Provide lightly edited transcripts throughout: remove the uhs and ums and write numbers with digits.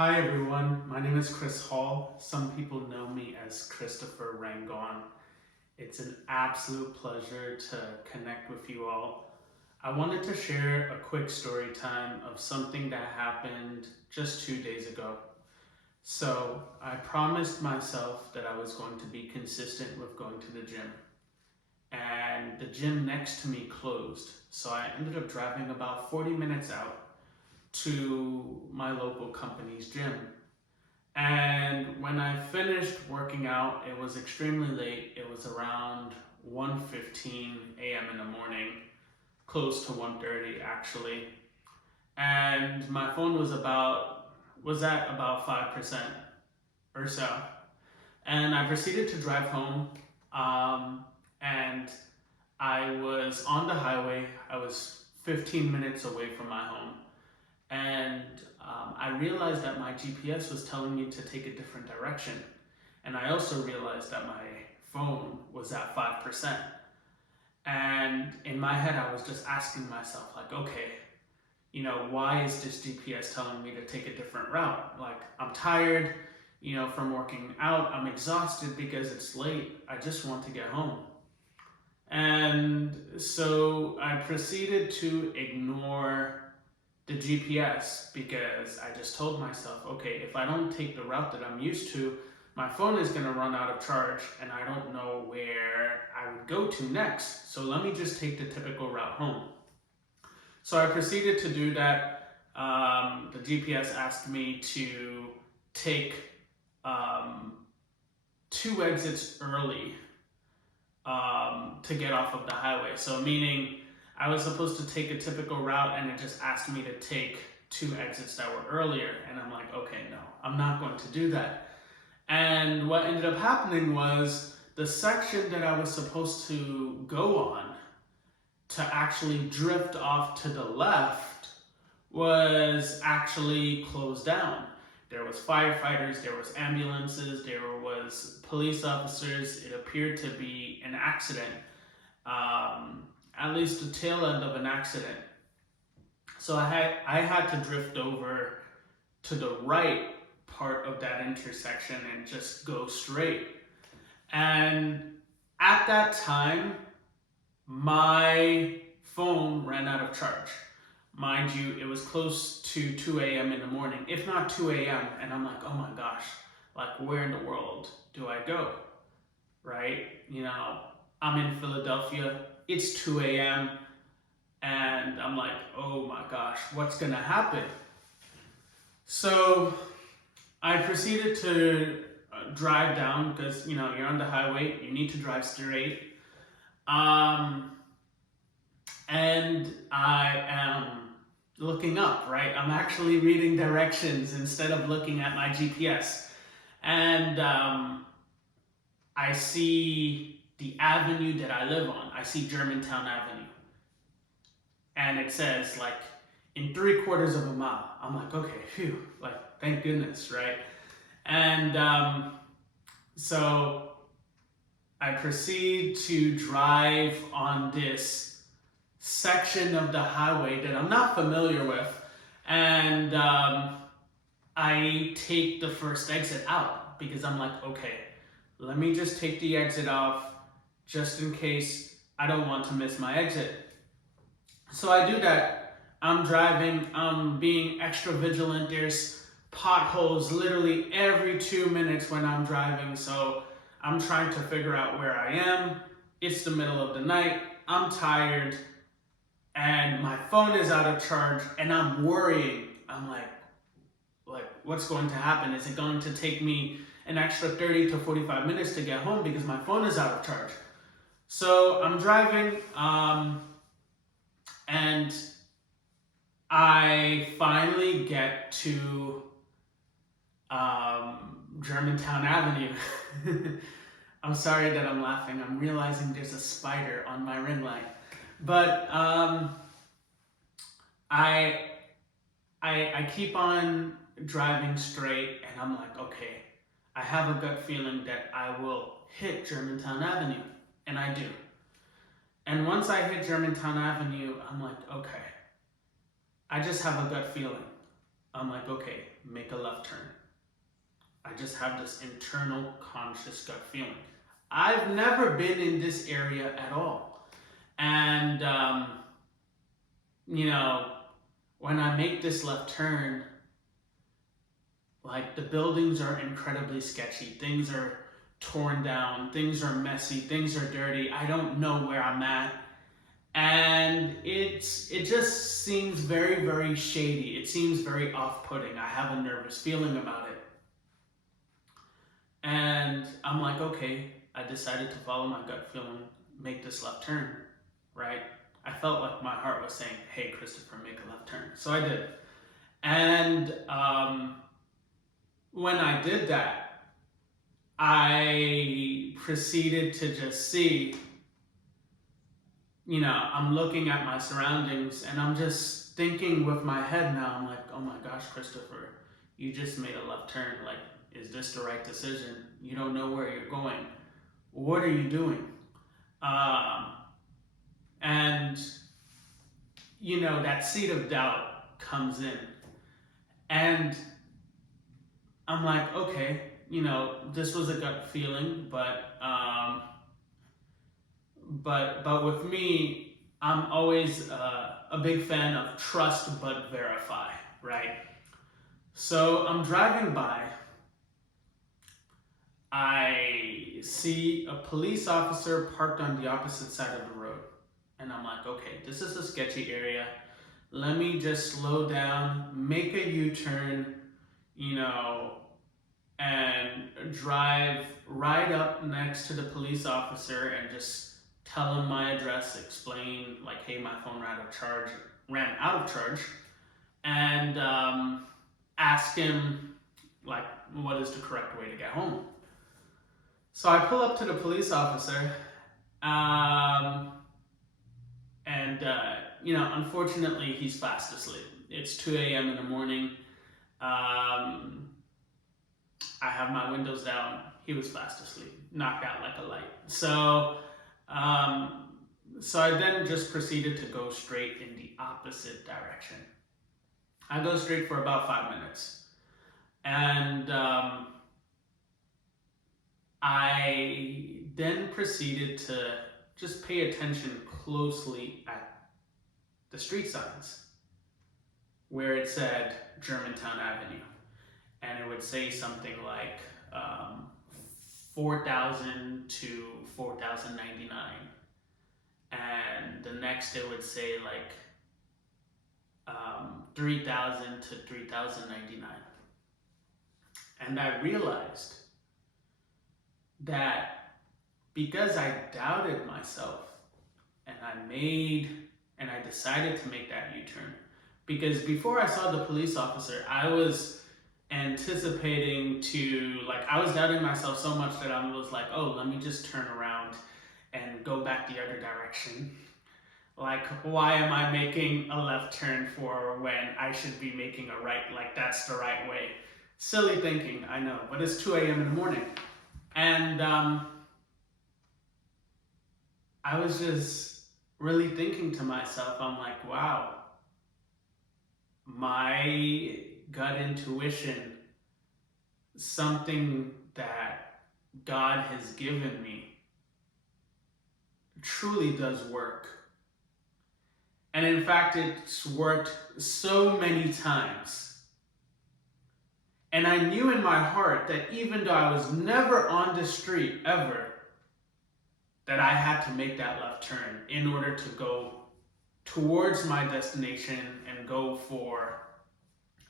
Hi everyone, my name is Chris Hall. Some people know me as Christopher Rangon. It's an absolute pleasure to connect with you all. I wanted to share a quick story time of something that happened just 2 days ago. So I promised myself that I was going to be consistent with going to the gym. And the gym next to me closed. So I ended up driving about 40 minutes out to my local company's gym. And when I finished working out, it was extremely late. It was around 1:15 a.m. in the morning, close to 1:30 actually. And my phone was at about 5% or so. And I proceeded to drive home. And I was on the highway. I was 15 minutes away from my home. And I realized that my GPS was telling me to take a different direction. And I also realized that my phone was at 5%. And in my head, I was just asking myself, like, okay, why is this GPS telling me to take a different route? Like, I'm tired, from working out. I'm exhausted because it's late. I just want to get home. And so I proceeded to ignore the GPS because I just told myself, okay, if I don't take the route that I'm used to, my phone is going to run out of charge and I don't know where I would go to next. So let me just take the typical route home. So I proceeded to do that. The GPS asked me to take 2 exits early to get off of the highway. So meaning I was supposed to take a typical route and it just asked me to take 2 exits that were earlier. And I'm like, okay, no, I'm not going to do that. And what ended up happening was the section that I was supposed to go on to actually drift off to the left was actually closed down. There was firefighters, there was ambulances, there was police officers. It appeared to be an accident. At least the tail end of an accident. So I had to drift over to the right part of that intersection and just go straight. And at that time, my phone ran out of charge. Mind you, it was close to 2 a.m. in the morning, if not 2 a.m. And I'm like, oh my gosh, like where in the world do I go? Right? I'm in Philadelphia. It's 2 a.m. and I'm like, oh my gosh, what's gonna happen? So I proceeded to drive down because you're on the highway, you need to drive straight. And I am looking up, right? I'm actually reading directions instead of looking at my GPS. And I see the avenue that I live on. I see Germantown Avenue. And it says like in 3/4 of a mile. I'm like, okay, phew, like thank goodness, right? And so I proceed to drive on this section of the highway that I'm not familiar with, and I take the first exit out because I'm like, okay, let me just take the exit off just in case I don't want to miss my exit. So I do that. I'm driving, I'm being extra vigilant. There's potholes literally every 2 minutes when I'm driving. So I'm trying to figure out where I am. It's the middle of the night. I'm tired and my phone is out of charge and I'm worrying. I'm like, what's going to happen? Is it going to take me an extra 30 to 45 minutes to get home because my phone is out of charge? So I'm driving, and I finally get to Germantown Avenue. I'm sorry that I'm laughing. I'm realizing there's a spider on my ring light. But I keep on driving straight and I'm like, okay, I have a gut feeling that I will hit Germantown Avenue. And I do. And once I hit Germantown Avenue, I'm like, okay, I just have a gut feeling. I'm like, okay, make a left turn. I just have this internal conscious gut feeling. I've never been in this area at all. And, you know, when I make this left turn, like the buildings are incredibly sketchy. Things are torn down. Things are messy. Things are dirty. I don't know where I'm at. And it just seems very, very shady. It seems very off-putting. I have a nervous feeling about it. And I'm like, okay, I decided to follow my gut feeling, make this left turn, right? I felt like my heart was saying, hey, Christopher, make a left turn. So I did. And when I did that, I proceeded to just see, I'm looking at my surroundings and I'm just thinking with my head now, I'm like, oh my gosh, Christopher, you just made a left turn. Like, is this the right decision? You don't know where you're going. What are you doing? And, that seed of doubt comes in. And I'm like, okay, this was a gut feeling, but with me, I'm always a big fan of trust but verify, right? So I'm driving by. I see a police officer parked on the opposite side of the road. And I'm like, okay, this is a sketchy area. Let me just slow down, make a U-turn, and drive right up next to the police officer and just tell him my address, explain like, hey, my phone ran out of charge, and ask him like, what is the correct way to get home? So I pull up to the police officer, and unfortunately, he's fast asleep. It's 2 a.m. in the morning. I have my windows down. He was fast asleep, knocked out like a light. So I then just proceeded to go straight in the opposite direction. I go straight for about 5 minutes. And I then proceeded to just pay attention closely at the street signs where it said Germantown Avenue. And it would say something like 4,000 to 4,099. And the next it would say like 3,000 to 3,099. And I realized that because I doubted myself and I decided to make that U-turn, because before I saw the police officer, I was anticipating I was doubting myself so much that I was like, oh, let me just turn around and go back the other direction. Like, why am I making a left turn for when I should be making a right? Like, that's the right way. Silly thinking, I know, but it's 2 a.m. in the morning. And I was just really thinking to myself, I'm like, wow, my gut intuition, something that God has given me, truly does work. And in fact, it's worked so many times. And I knew in my heart that even though I was never on the street ever, that I had to make that left turn in order to go towards my destination and go for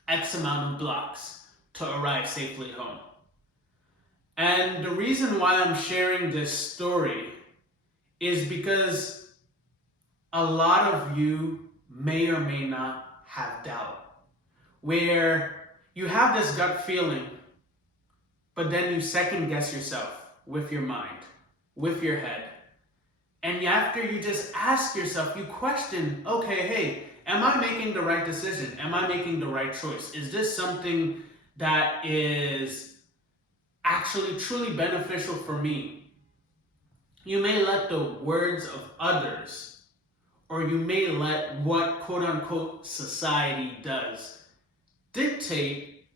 X amount of blocks to arrive safely home. And the reason why I'm sharing this story is because a lot of you may or may not have doubt, where you have this gut feeling, but then you second guess yourself with your mind, with your head. And after you just ask yourself, you question, okay, hey, am I making the right decision? Am I making the right choice? Is this something that is actually truly beneficial for me? You may let the words of others, or you may let what quote unquote society does dictate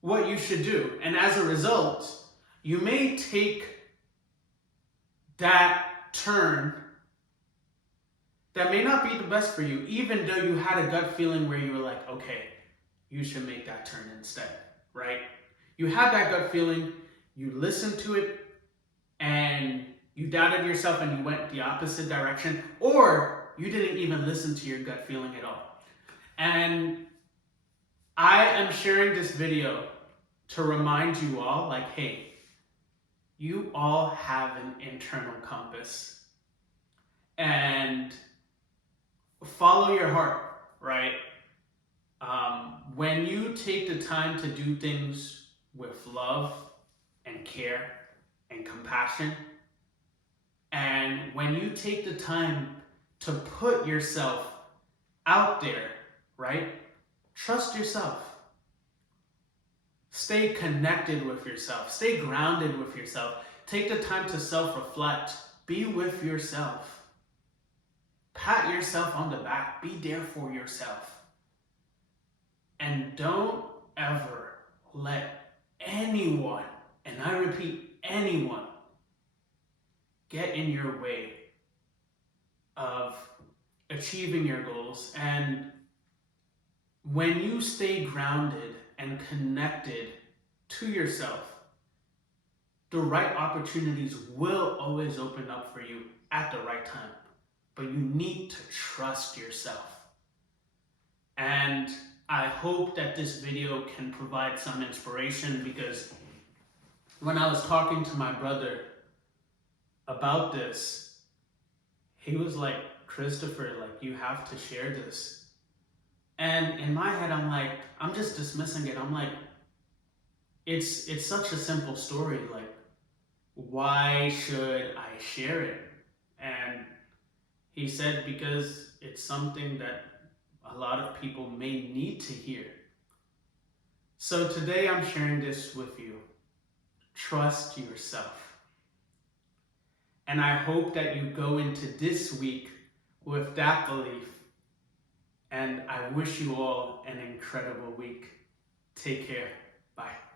what you should do. And as a result, you may take that turn that may not be the best for you, even though you had a gut feeling where you were like, okay, you should make that turn instead, right? You had that gut feeling, you listened to it, and you doubted yourself and you went the opposite direction, or you didn't even listen to your gut feeling at all. And I am sharing this video to remind you all, like, hey, you all have an internal compass. And follow your heart, right? When you take the time to do things with love and care and compassion, and when you take the time to put yourself out there, right? Trust yourself. Stay connected with yourself. Stay grounded with yourself. Take the time to self-reflect. Be with yourself. Pat yourself on the back. Be there for yourself. And don't ever let anyone, and I repeat, anyone, get in your way of achieving your goals. And when you stay grounded and connected to yourself, the right opportunities will always open up for you at the right time. But you need to trust yourself. And I hope that this video can provide some inspiration, because when I was talking to my brother about this, he was like, Christopher, like, you have to share this. And in my head, I'm like, I'm just dismissing it. I'm like, it's such a simple story. Like, why should I share it? And he said, because it's something that a lot of people may need to hear. So today I'm sharing this with you. Trust yourself. And I hope that you go into this week with that belief. And I wish you all an incredible week. Take care. Bye.